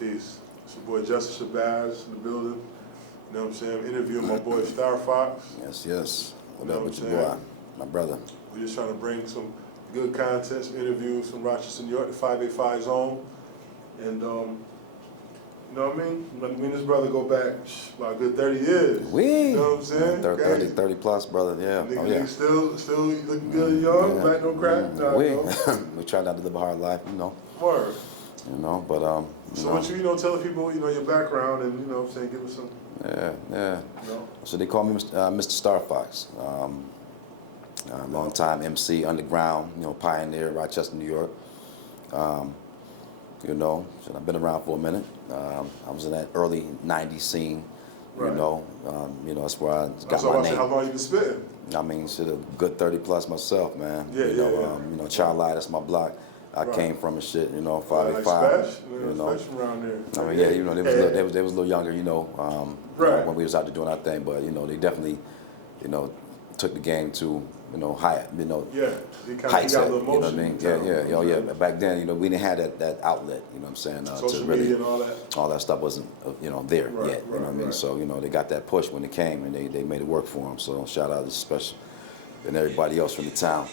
Peace. It's your boy Justice Shabazz in the building. You know what I'm saying? I'm interviewing my boy Starfoxx. Yes, yes. What You know up with what your I'm boy, saying? my brother? We're just trying to bring some good content, some interviews from Rochester, New York, the 585 zone. And, you know what I mean? Me and his brother go back about a good 30 years. We. You know what I'm saying? 30 plus, brother. Yeah. Nigga still looking good and young, black no crack. Nah, we try not to live a hard life, you know. Word. You know, but So what you tell the people, your background and you know what I'm saying, give us some. Yeah. You know? So they call me Mr. Starfoxx. Long time Emcee, underground, pioneer, Rochester, New York. So I've been around for a minute. I was in that early '90s scene. Right. That's where I got So my name. how long you been spitting? I mean, shit, a good 30 plus myself, man. Yeah. Child Light, that's my block. I came from and shit, 585. Like special around there. I mean, they was a little younger, Right. when we was out there doing our thing, but they definitely, took the game to, high, Yeah, heights. Got a You little know what I motion mean? Yeah. Back then, we didn't have that outlet. You know what I'm saying? Social media and all that. All that stuff wasn't, there Right, yet. You know what I mean? right. So they got that push when it came, and they made it work for them. So shout out to Special and everybody else from the town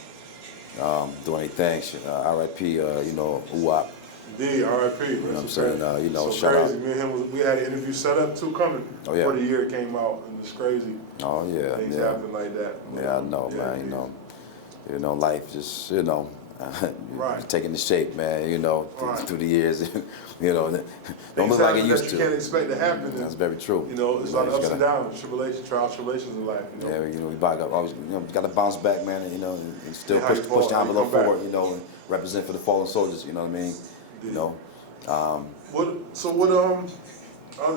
doing anything. R.I.P. UWAP. Indeed, R.I.P. You know what I'm saying? So shout crazy. out. Me and him, we had an interview set up too coming before the year came out, and it's crazy. Oh yeah, Things happen like that. Yeah, I know, man. Life just Right. taking the shape, man. Through the years, don't Things look like it happen used that to. you can't expect to happen. That's very true. It's a lot of ups and downs, tribulations, trials, tribulations in life. Yeah, we always got to bounce back, man. And still Yeah, push the envelope forward. back. And represent for the fallen soldiers. You know what I mean? Indeed. I was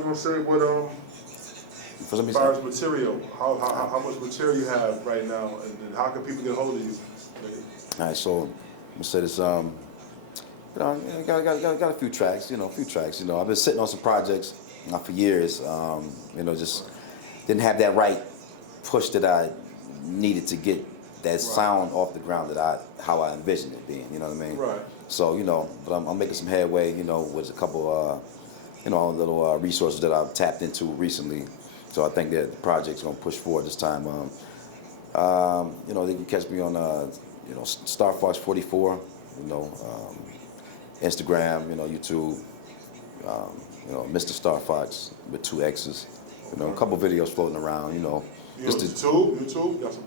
gonna say For some as far as reason, material, how much material you have right now, and how can people get a hold of you? all right, so I'm gonna say this. Got a few tracks. I've been sitting on some projects for years. Just didn't have that right push that I needed to get that sound off the ground how I envisioned it being. You know what I mean? Right. So but I'm making some headway. With a couple little resources that I've tapped into recently. So I think that the project's gonna push forward this time. They can catch me on Starfoxx 44. Instagram, YouTube, Mr. Starfoxx with 2 X's. A couple videos floating around, YouTube?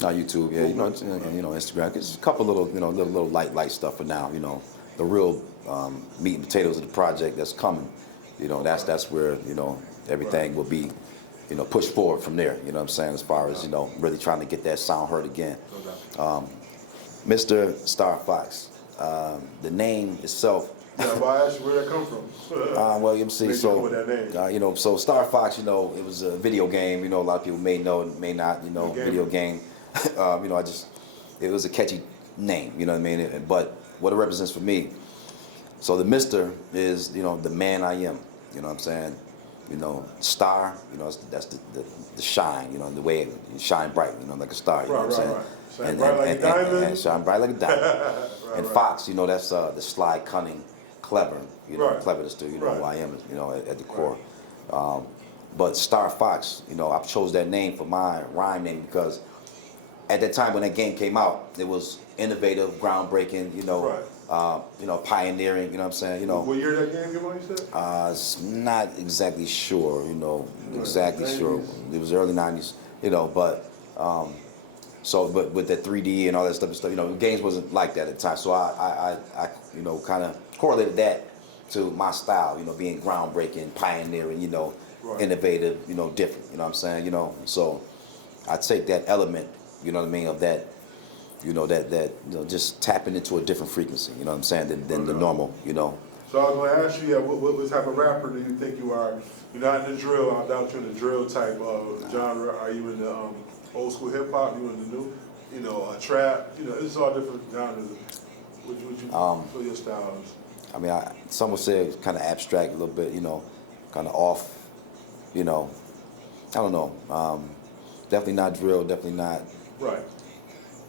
Not YouTube, yeah, Instagram. It's a couple little light stuff for now, The real meat and potatoes of the project that's coming, that's where, everything will be, pushed forward from there, you know what I'm saying, as far as, really trying to get that sound heard again. Mr. Starfoxx, the name itself. Yeah, but I asked you where that come from. Well, Emcee, so with that name. so Starfoxx, it was a video game. A lot of people may know, may not. Video game. It was a catchy name. You know what I mean? But what it represents for me. So the Mister is, the man I am. You know what I'm saying? Star. That's the shine. The way you shine bright. Like a star. You know what I'm saying? Right. Shine bright like a diamond. And shine bright like a diamond. And Fox, that's the sly, cunning, clever, cleverness to, who I am, at the core. But Starfoxx, I chose that name for my rhyme name because at that time when that game came out, it was innovative, groundbreaking, pioneering, you know what I'm saying, What year that game came out, you said? It's not exactly sure, sure. It was early 90s, but but with that 3D and all that stuff, games wasn't like that at the time. So I kind of correlated that to my style, being groundbreaking, pioneering, innovative, different, you know what I'm saying, So I take that element, of that, just tapping into a different frequency, you know what I'm saying, than the normal, So I was going to ask you, what type of rapper do you think you are? You're not in the drill. I doubt you're in the drill type of genre. Are you in the old school hip hop? You in the new, trap? It's all different genres. What you feel your style is? I mean, some would say it's kind of abstract a little bit, kind of off, I don't know. Definitely not drill. Definitely not. Right.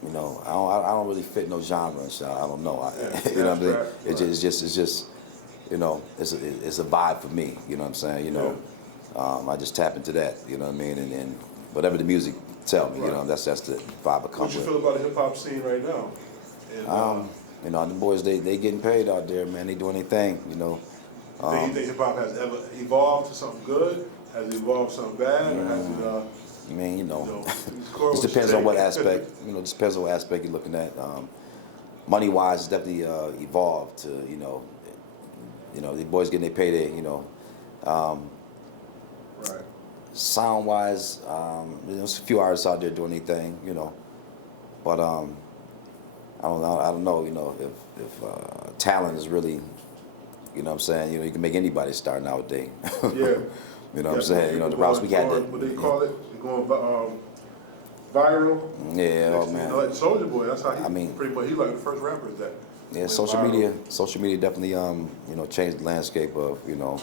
I don't really fit no genre and shit. I don't know. Yeah, You know what I mean? It's just you know, it's a vibe for me. You know what I'm saying? You know, I just tap into that. You know what I mean? And whatever the music tell me, you know, that's the vibe I come What you with. feel about the hip hop scene right now? And, You know, the boys they getting paid out there, man. They doing their thing. You know. you think hip hop has ever evolved to something good? Has it evolved to something bad? Or has it? I mean, you know, Core, it depends on what aspect. You know, it depends on what aspect you're looking at. Money wise, it's definitely evolved to you know, the boys getting their payday. You know, right. sound wise, there's a few artists out there doing their thing. You know, but I don't know. You know, if talent is really, you know what I'm saying, you know, you can make anybody start nowadays. Yeah. You know what I'm saying? You know, the routes we had to. What they call it? Going viral. Yeah, oh man. Like Soulja Boy, that's how he. I mean, pretty much he like the first rappers that. Yeah, went social viral. media definitely you know, changed the landscape of, you know,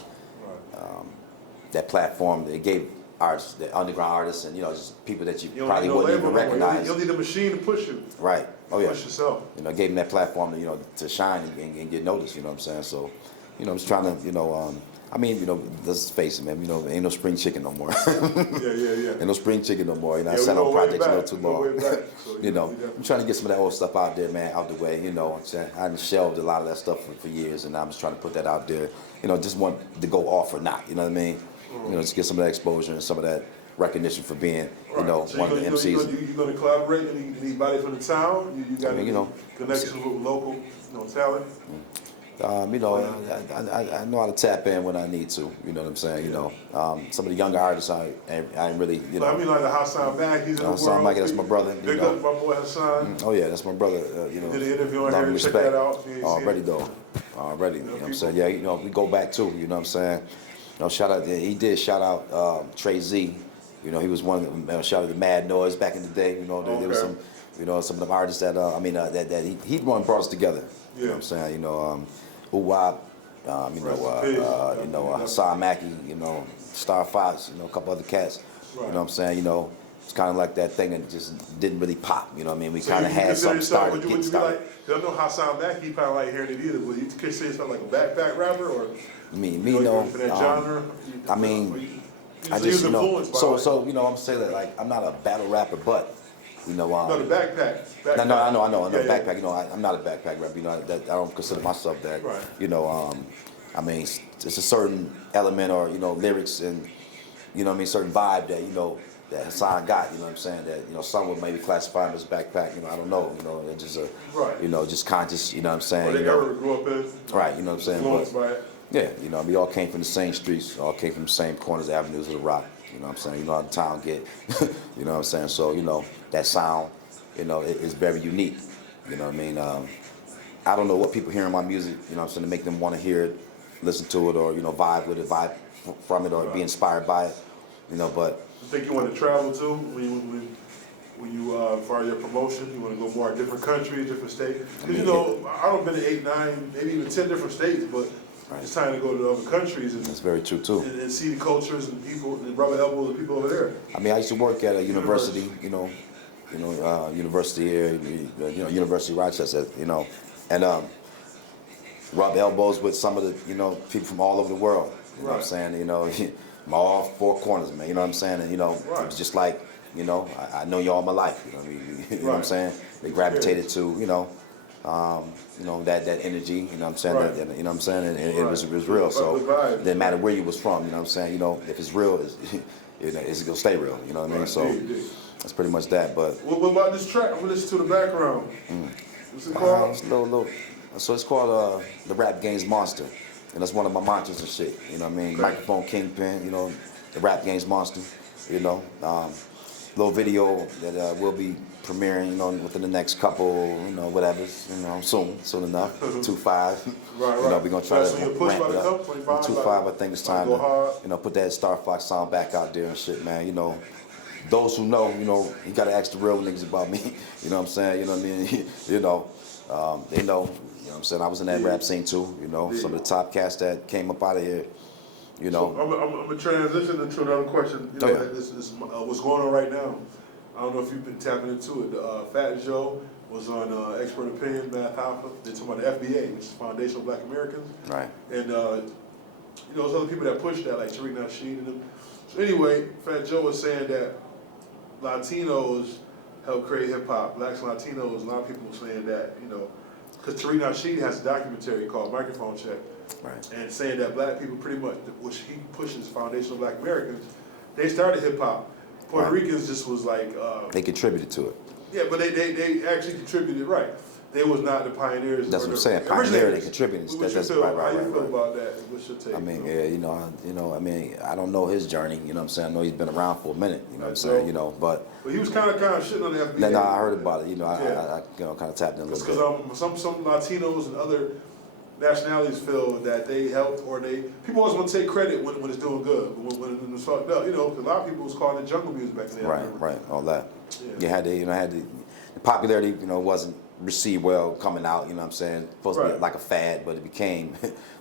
that platform. It gave artists, the underground artists, and you know, just people that you don't probably need no wouldn't label even no more. recognize. You don't need a machine to push you. Right. Oh yeah. Push yourself. You know, gave them that platform to, you know, to shine and get noticed. You know what I'm saying? So, you know, I'm just trying to, you know, I mean, you know, let's face it, man. You know, ain't no spring chicken no more. Yeah. Ain't no spring chicken no more. You know, I Yeah, sat we on go way projects a back. little too We go long. way back. So, You know, I'm trying to get some of that old stuff out there, man, out the way. You know, I shelved a lot of that stuff for years, and I'm just trying to put that out there. You know, just want to go off or not. You know what I mean? You know, just get some of that exposure and some of that recognition for being, you know, So one of the MCs. You going to collaborate? Anybody from the town? You got I mean, you know, connections with local, talent? You know, I know how to tap in when I need to. You know what I'm saying? You know, some of the younger artists, I ain't really, you know. But I mean, like the Hassan Mack, he's in the world. Hassan Mack, that's my brother. You Big know. up my boy Hassan. Oh yeah, that's my brother. You know, Did an interview on love here. and Check respect. that out. If you ain't seen Already it. though, already. You know what I'm saying? Yeah, you know, we go back too. You know what I'm saying? You know, shout out. He did shout out Trey Z. You know, he was one of them. Shout out to Mad Noise back in the day. You know, there was some, you know, some of the artists that that he one brought us together. You know what I'm saying? You know, Uwap. Hassan Mackey, you know, Starfoxx, you know, a couple other cats. You know what I'm saying? You know, it's kind of like that thing that just didn't really pop. You know what I mean? We kind of had something started. Would you be like? I know Hassan Mackey probably like hearing it either. But you consider yourself like a backpack rapper or me, you no. for that genre? I mean, I just, you know, so you know, I'm saying that like I'm not a battle rapper, but you know, no, the backpack. No, I know, Yeah, backpack. You know, I'm not a backpack rapper. You know, that I don't consider myself that. Right. You know, I mean, it's a certain element or you know lyrics and you know what I mean, certain vibe that you know that Hassan got. You know what I'm saying? That you know some would maybe classify him as backpack. You know, I don't know. You know, it's just a you know just conscious. You know what I'm saying? Or they you know, grew up in. right. You know what I'm saying? Influenced by it. Yeah, you know, we all came from the same streets, all came from the same corners, avenues of the rock. You know what I'm saying? You know how the town get. You know what I'm saying? So, you know, that sound, you know, is very unique. You know what I mean? I don't know what people hear in my music, you know what I'm saying, to make them want to hear it, listen to it, or, you know, vibe with it, vibe from it, or be inspired by it. You know, but... You think you want to travel too? When you for your promotion, you want to go more different countries, different states? Because, you know, I've been to 8, 9, maybe even 10 different states, but it's time to go to other countries and that's very true too. And see the cultures and people, and rub elbows with people over there. I mean, I used to work at a university, university here, University of Rochester, you know, and rub elbows with some of the, you know, people from all over the world. You know what I'm saying? You know, from all 4 corners, man. You know what I'm saying? And you know, it was just like, you know, I know you all my life. You know what I mean? You know what I'm saying? They gravitated to, you know, that energy. You know what I'm saying? You know what I'm saying? And it was real. So it didn't matter where you was from. You know what I'm saying? You know, if it's real, it's gonna stay real. You know what I mean? So that's pretty much that. But what about this track? I'm gonna listen to the background. What's it called? It's little. So it's called the Rap Game's Monster, and that's one of my mantras and shit. You know what I mean? Microphone Kingpin. You know, the Rap Game's Monster. You know, little video that will be premiering, you know, within the next couple, you know, whatever, you know, soon enough. 2.5. Right. You know, we're gonna try to ramp it up. 25, 2.5, I think it's time to, you know, put that Starfoxx sound back out there and shit, man. You know, those who know, you gotta ask the real niggas about me. You know what I'm saying? You know what I mean? You know, they know. You know what I'm saying? I was in that rap scene too. You know, some of the top cats that came up out of here. You know. So I'm gonna transition into another question. You know, this what's going on right now. I don't know if you've been tapping into it. Fat Joe was on Expert Opinion, Math Alpha. They talking about the FBA, which is Foundation of Black Americans. Right. And you know, there's other people that push that, like Tariq Nasheed and them. So anyway, Fat Joe was saying that Latinos help create hip hop. Blacks and Latinos, a lot of people were saying that, you know, because Tariq Nasheed has a documentary called Microphone Check. Right. And saying that black people pretty much, which he pushes Foundation of Black Americans, they started hip hop. Puerto Ricans just was like they contributed to it. yeah, but they actually contributed, right. They was not the pioneers. That's what I'm saying. Pioneer, they contributed. How you feel about that? What's your take? I mean, yeah, I mean, I don't know his journey. You know what I'm saying? I know he's been around for a minute. You know what I'm saying? You know, but he was kind of shitting on the FBI. No, I heard about it. You know, I kind of tapped in a little bit. Because some Latinos and other nationalities feel that they helped, or people always want to take credit when it's doing good, but when it's fucked up, you know, 'cause a lot of people was calling it jungle music back then. Right, all that. Yeah. You had the popularity, you know, wasn't received well coming out. You know what I'm saying? Supposed to be like a fad, but it became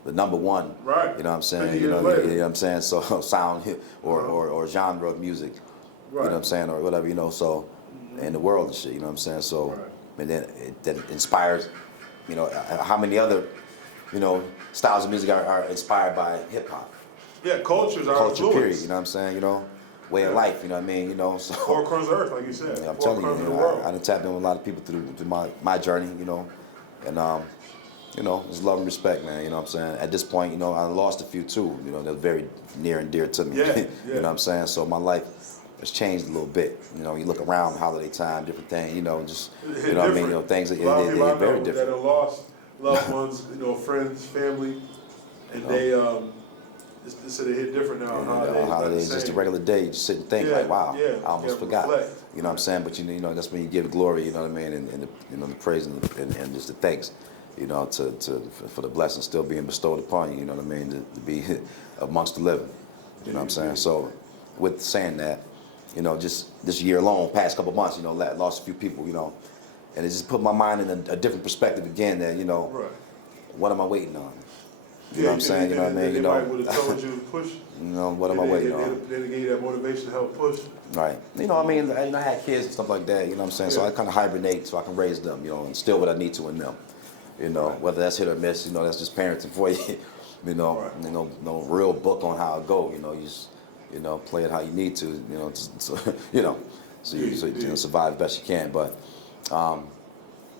the number one. Right. You know what I'm saying? You know what I'm saying? So sound or genre of music. Right. You know what I'm saying, or whatever. You know, so in the world and shit. You know what I'm saying? So and then that inspires. You know, how many other styles of music are inspired by hip hop? Yeah, culture period. You know what I'm saying? You know, way of life. You know what I mean? You know, so four corners of earth, like you said. Yeah, I'm telling you, I done tapped in with a lot of people through my journey. You know, and it's love and respect, man. You know what I'm saying? At this point, you know, I lost a few too. You know, they're very near and dear to me. Yeah, you know what I'm saying? So my life has changed a little bit. You know, you look around, holiday time, different things. You know, just you know what I mean? You know, things that they're very different. That are lost loved ones, you know, friends, family, and they so they hit different now. Holidays, just a regular day. You just sit and think like, wow, I almost forgot. Reflect. You know what I'm saying? But you know, that's when you give the glory. You know what I mean? And the praise and just the thanks. You know, for the blessing still being bestowed upon you. You know what I mean? To be amongst the living. You know what I'm saying? So, with saying that, you know, just this year alone, past couple months, you know, lost a few people. You know. And it just put my mind in a different perspective again. That what am I waiting on? You know what I'm saying? You know what I mean? You know, would have told you to push. You know, what am I waiting on? They gave you that motivation to help push. Right. You know, I mean, I had kids and stuff like that. You know what I'm saying? So I kind of hibernate so I can raise them. You know, and instill what I need to in them. You know, whether that's hit or miss. You know, that's just parenting for you. You know, no real book on how it go. You know, you just play it how you need to. You know, so you survive best you can. But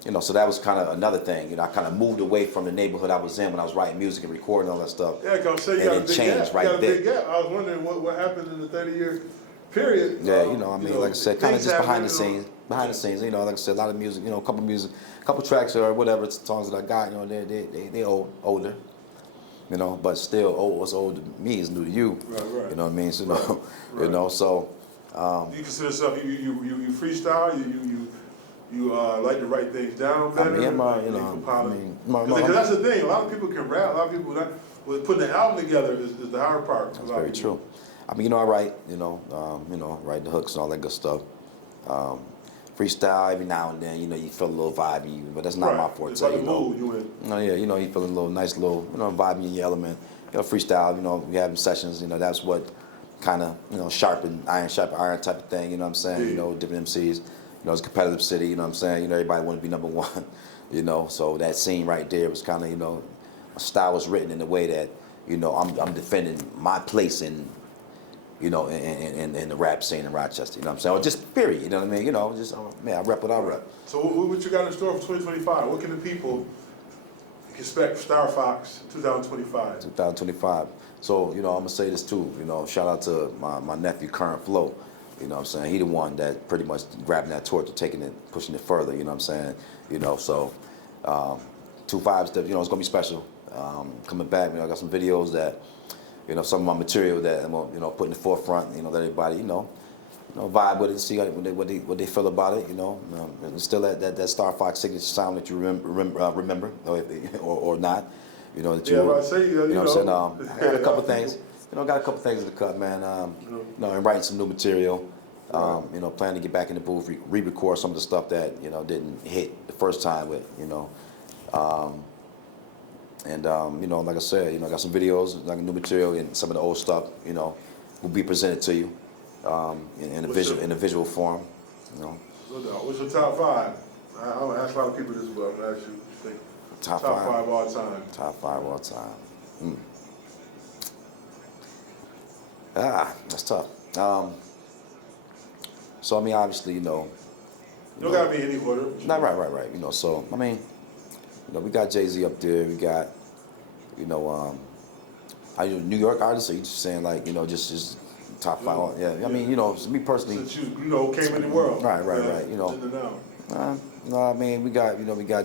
you know, so that was kind of another thing. You know, I kind of moved away from the neighborhood I was in when I was writing music and recording all that stuff. Yeah, because you got a big gap. Right there. Big gap. I was wondering what happened in the 30-year period. Yeah, you know, I mean, like I said, kind of just behind the scenes. Behind the scenes, you know, like I said, a lot of music. You know, a couple tracks or whatever songs that I got. You know, they older. You know, but still, what's old to me is new to you. Right. You know what I mean? So, you know, so. You consider yourself you freestyle. You like to write things down better. I mean, because that's the thing. A lot of people can rap. A lot of people with putting the album together is the hard part. That's very true. I mean, you know, I write. Write the hooks and all that good stuff. Freestyle every now and then. You know, you feel a little vibey, but that's not my forte. It's like you know. Mood you in. No, yeah, you know, you feeling a little nice, vibey in your element. You know, freestyle. You know, we having sessions. You know, that's what kind of sharpen iron type of thing. You know what I'm saying? Yeah. You know, different MCs. You know, it's a competitive city, you know what I'm saying? You know, everybody want to be number one, you know, so that scene right there was kind of, my style was written in a way that, I'm defending my place in the rap scene in Rochester, you know what I'm saying? Or just period, you know what I mean? I rep what I rep. So what you got in store for 2025? What can the people expect Starfoxx 2025? 2025. So, I'm going to say this too, shout out to my nephew, Current Flow. You know what I'm saying? He the one that pretty much grabbing that torch and taking it, pushing it further, you know what I'm saying? So 25's, it's going to be special. Coming back, I got some videos that, some of my material that I'm going to put in the forefront, that everybody, vibe with it, see what they feel about it, and still that Starfoxx signature sound that you remember or not, that you, I say, what I'm saying? I got a couple things. Got a couple things in the cut, man. And writing some new material. Planning to get back in the booth, re-record some of the stuff that didn't hit the first time with. Like I said, I got some videos, like new material, and some of the old stuff. Will be presented to you in a visual form. What's your top 5 I'm gonna ask a lot of people this, but I'm gonna ask you. Think, Top top five. five all time. Top five all time. That's tough. So I mean, obviously, You don't gotta be any order. Not right. So I mean, we got Jay-Z up there. We got, are you a New York artist? Or you just saying like, just top five? Yeah. I mean, me personally. Since you came in the world. Right. In and out. No, I mean we got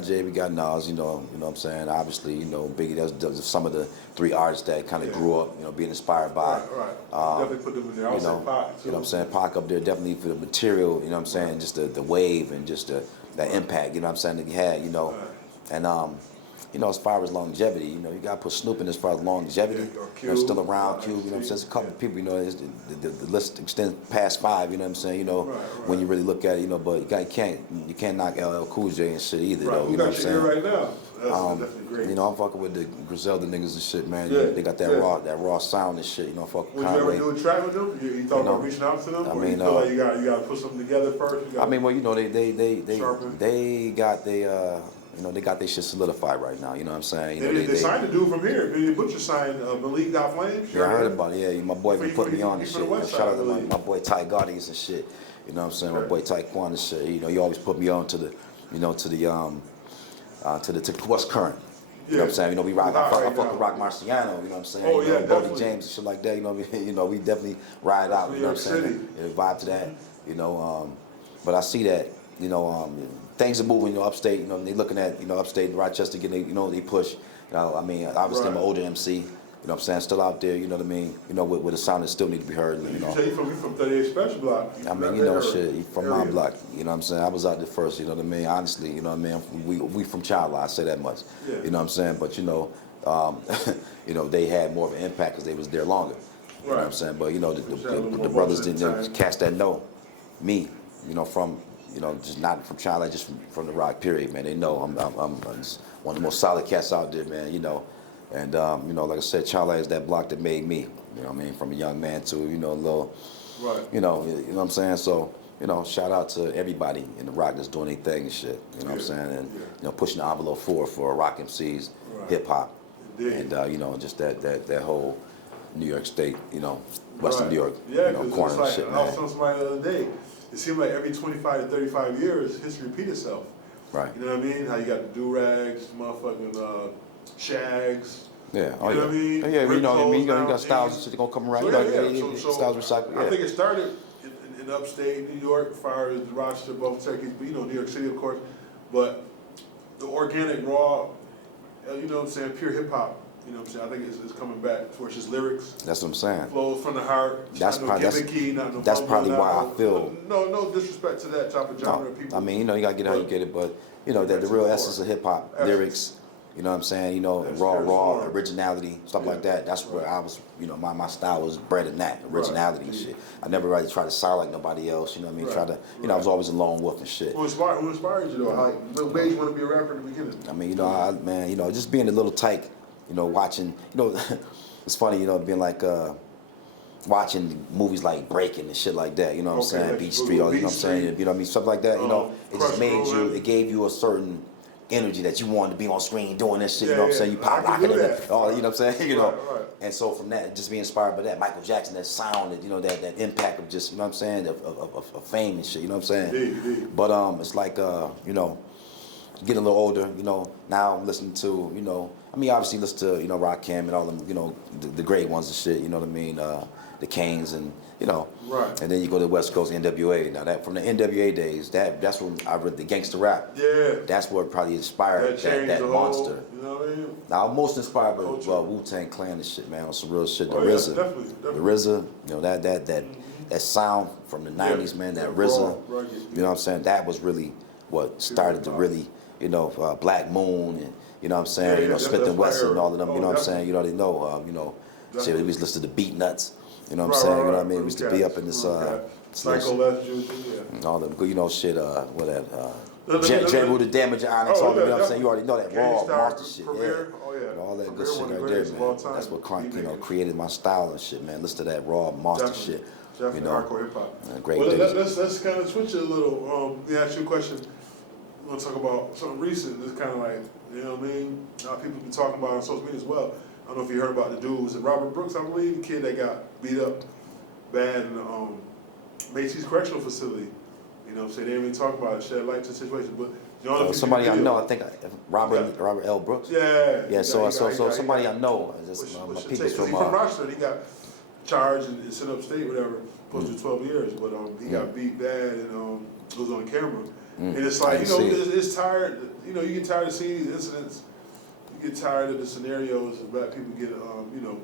Jay, we got Nas, you know what I'm saying. Obviously, Biggie. That's some of the three artists that kind of grew up, being inspired by. Right. Definitely put them in there. I would say Pac, too. You know what I'm saying. Pac up there definitely for the material. You know what I'm saying. Just the wave and just the impact. You know what I'm saying that he had. And as far as longevity, you got to put Snoop in as far as longevity. Cube, still around, Cube. You know what I'm saying. There's a couple of people. The list extends past 5. You know what I'm saying. When you really look at it. But you can't knock LL Cool J and shit either. Right. Though, you know what I'm saying. Right now. That's definitely great. I'm fucking with the Griselda niggas and shit, man. Yeah, they got that raw sound and shit. Fuck Would Conway. you ever do a track with them? You thought about reaching out to them? I or mean, you feel like you got to put something together first? I mean, well, they got they got their shit solidified right now. You know what I'm saying? They signed a dude from here. Billy Butcher signed Malik Got Flames. Yeah, I heard about it. Yeah, my boy put me on and shit. Shout out to my boy Ty Guardians and shit. You know what I'm saying? My boy Ty Quan and shit. He always put me on to the what's current. You know what I'm saying? We rock. I fuck with Rock Marciano. You know what I'm saying? Oh yeah, Bodie definitely. James and shit like that. We definitely ride out. You know what I'm saying? Vibe to that. But I see that. Things are moving. Upstate. They looking at upstate Rochester getting. They push. I mean, obviously I'm an older MC. You know what I'm saying? Still out there. You know what I mean? With a sound that still need to be heard. You say you from 38 Special Block. I mean, shit. You from my block. You know what I'm saying? I was out there first. You know what I mean? Honestly, you know what I mean? We from Child I say that much. Yeah. You know what I'm saying? But they had more of an impact because they was there longer. You know what I'm saying? But the brothers didn't cast that no. Me, from just not from Child just from the rock period, man. They know I'm just one of the most solid cats out there, man. And like I said, Child is that block that made me. You know what I mean? From a young man to a little. Right. You know what I'm saying? So, shout out to everybody in the rock that's doing their thing and shit. You know what I'm saying? And pushing the envelope for rock MCs, hip hop, and just that whole New York State, Western New York, corner and shit, man. I was telling somebody the other day, it seems like every 25 to 35 years, history repeats itself. Right. You know what I mean? How you got the do-rags, motherfucking shags. Yeah. You know what I mean? Yeah, you got styles and shit gonna come around. So, styles recycled. I think it started in upstate New York, as far as Rochester, both turkeys, but New York City, of course. But the organic, raw, you know what I'm saying, pure hip hop. You know what I'm saying? I think it's coming back towards his lyrics. That's what I'm saying. Flows from the heart. That's probably why I feel. No disrespect to that type of genre. No, People. I mean, you gotta get how you get it, but that the real essence of hip hop, lyrics. You know what I'm saying? Raw originality, stuff like that. That's where I was. My style was bred in that originality and shit. I never really tried to sound like nobody else. You know what I mean? Try to. I was always a lone wolf and shit. Who inspired you though? What made you want to be a rapper in the beginning? I mean, just being a little tight. Watching. It's funny. Being like. Watching movies like Breaking and shit like that, you know what I'm saying? Like Beat Street, you know what I'm saying? You know what I mean? Stuff like that, it just made you, it gave you a certain energy that you wanted to be on screen doing this shit, you know what I'm saying? You pop rocking it, all, you know what I'm saying? Right. And so from that, just being inspired by that, Michael Jackson, that sound, that impact of just, you know what I'm saying, of fame and shit, you know what I'm saying? Indeed. But it's like, getting a little older, now I'm listening to, obviously listen to, Rakim and all them, the great ones and shit, you know what I mean? The Canes and, Right. And then you go to the West Coast, NWA. Now that from the NWA days, that's when I read the gangster rap. Yeah. That's what probably inspired that monster. You know what I mean? Now I'm most inspired by Wu-Tang Clan and shit, man, on some real shit. The RZA. Definitely. The RZA, that sound from the 90s, man, that RZA. You know what I'm saying? That was really what started to really, Black Moon and you know what I'm saying? Smith and Wesson and all of them, you know what I'm saying? They know, shit, we was listening to Beat Nuts. You know what I'm saying? You know what I mean? We used to be up in this Psycho Les Juice, all them shit, what that J. the Damage Onyx, all you know what I'm saying? You already know that raw monster shit, all that good shit right there, man. That's what created my style and shit, man. Listen to that raw monster shit. Definitely hardcore hip hop. Great. Well, let's kind of switch it a little. Let me ask you a question. we're gonna talk about something recent. It's kind of like, you know what I mean? Now people been talking about it on social media as well. I don't know if you heard about the dude, was it Robert Brooks, I believe, the kid that got beat up bad in the Macy's Correctional Facility. You know what I'm saying? They didn't even talk about it, shed light to the situation. But you know, somebody I know, I think Robert L. Brooks. Yeah. So somebody I know, just my people he's from Rochester. He got charged and sent upstate, whatever, supposed to 12 years. But he got beat bad and it was on camera. And it's like, you know, it's tired. You know, you get tired of seeing these incidents. You get tired of the scenarios of black people get, you know,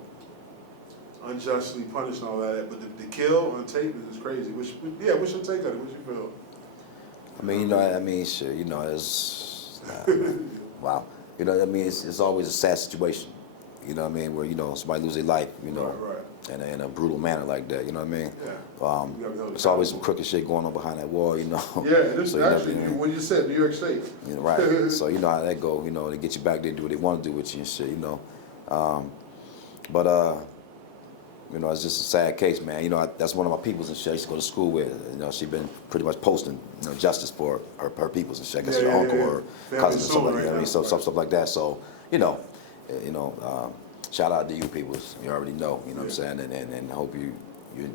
unjustly punished and all that. But the kill on tape is crazy. What's your take on it? What you feel? I mean, you know, shit, you know, it's wow. You know, I mean, it's always a sad situation. You know what I mean? Where, you know, somebody lose their life, you know, in a brutal manner like that. You know what I mean? Yeah. There's always some crooked shit going on behind that wall, you know. Yeah, this so actually, when you said New York State. You know, right. So you know how that go. You know, they get you back there, do what they want to do with you and shit. You know, you know, it's just a sad case, man. You know, that's one of my peoples and shit I used to go to school with. You know, she been pretty much posting, you know, justice for her peoples and shit. I guess her uncle or cousin or something like that. You know, I mean, stuff like that. So, you know, shout out to you peoples. You already know, you know what I'm saying? And hope you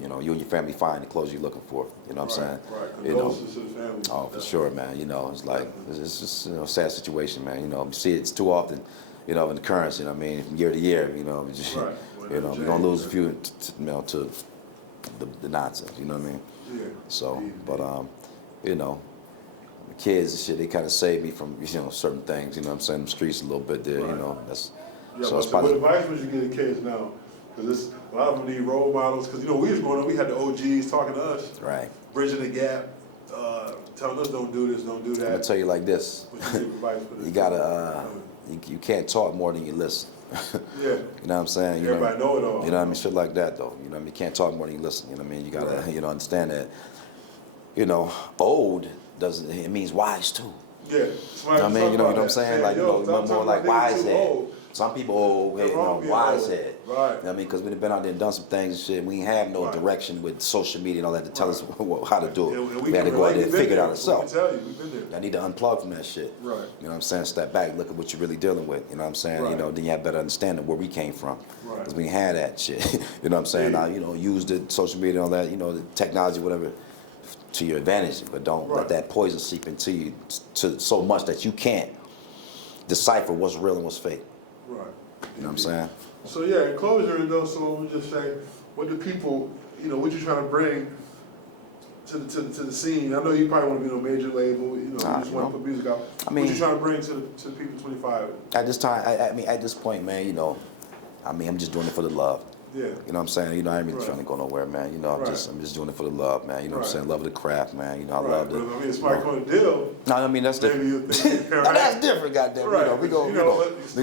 know, you and your family find the clothes you're looking for. You know what I'm saying? Right. You know, to the family. Oh, for sure, man. You know, it's like, it's just, you know, a sad situation, man. You know, you see it's too often, you know, in the currents, you know what I mean, from year to year, you know, just, you know, we're gonna lose a few, you know, to the nonsense, you know what I mean? Yeah. So, but, you know, the kids and shit, they kind of saved me from, you know, certain things, you know what I'm saying, the streets a little bit there, you know, that's, so it's probably. What advice would you give the kids now? Because a lot of them need role models, because, you know, we was growing up, we had the OGs talking to us. Right. Bridging the gap, telling us don't do this, don't do that. I'm gonna tell you like this, you gotta, you can't talk more than you listen. Yeah. You know what I'm saying? Everybody know it all. You know what I mean? Shit like that, though. You know what I mean? You can't talk more than you listen. You know what I mean? You gotta, you know, understand that, you know, old doesn't, it means wise too. Yeah. You know what I mean? You know what I'm saying? Like, you know, more like wise head. Some people old head, you know, wise head. Right. You know what I mean? Because we've been out there and done some things and shit. We ain't have no direction with social media and all that to tell us how to do it. We had to go out there and figure it out ourselves. I need to unplug from that shit. Right. You know what I'm saying? Step back, look at what you're really dealing with. You know what I'm saying? You know, then you have better understanding where we came from. Because we ain't had that shit. You know what I'm saying? Now, you know, use the social media and all that, you know, the technology, whatever, to your advantage. But don't let that poison seep into you to so much that you can't decipher what's real and what's fake. Right. You know what I'm saying? So yeah, in closure, though, so we'll just say, what do people, you know, what you trying to bring to the scene? I know you probably want to be on a major label, you know, you just want to put music out. I mean, what you trying to bring to the people 25? At this time, I mean, at this point, man, you know, I mean, I'm just doing it for the love. Yeah. You know what I'm saying? You know, I ain't really trying to go nowhere, man. You know, I'm just doing it for the love, man. You know what I'm saying? Love of the craft, man. You know, I love it. I mean, it's like on a deal. No, I mean, that's different. No, that's different, goddamn. You know, we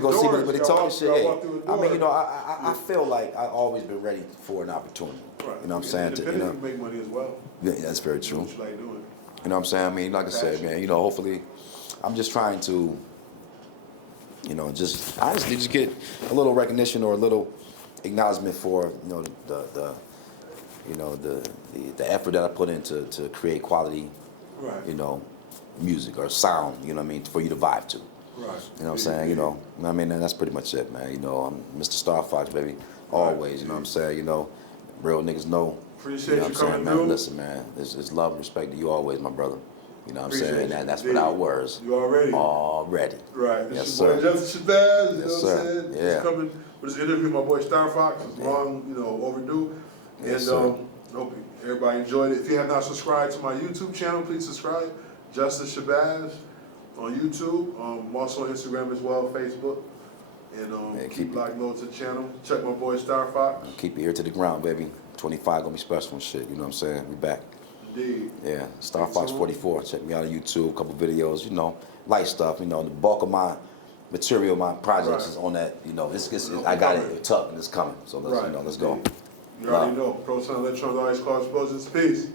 go see what they talking shit. Hey, I mean, you know, I feel like I've always been ready for an opportunity. Right. You know what I'm saying? You know, make money as well. Yeah, that's very true. What you like doing. You know what I'm saying? I mean, like I said, man, you know, hopefully, I'm just trying to, you know, just honestly just get a little recognition or a little acknowledgement for, you know, the effort that I put into to create quality, you know, music or sound, you know what I mean, for you to vibe to. Right. You know what I'm saying? You know, I mean, and that's pretty much it, man. You know, I'm Mr. Starfoxx, baby, always. You know what I'm saying? You know, real niggas know. Appreciate you know you what I'm coming saying, man. through. Listen, man, it's love and respect to you always, my brother. You know what I'm saying? And that's without words. You already. Already. Right. Yes, your boy sir. Justin Shabazz, you know Yes, what I'm sir. saying? Yeah. He's coming with this interview with my boy Starfoxx. It's long, you know, overdue. Yes, And hope everybody enjoyed it. If you have not subscribed to my YouTube channel, please subscribe. Justin Shabazz on YouTube. I'm also on Instagram as well, Facebook. And keep locked low to the channel. Check my boy Starfoxx. Keep your ear to the ground, baby. 25 gonna be special and shit. You know what I'm saying? We back. Indeed. Yeah, Starfoxx 44. Check me out on YouTube. A couple videos. You know, light stuff. You know, the bulk of my material, my projects is on that. You know, I got it tucked and it's coming. So let's go. You already know. Pro Sound Electronics, Ice Cloud Explosions. Peace.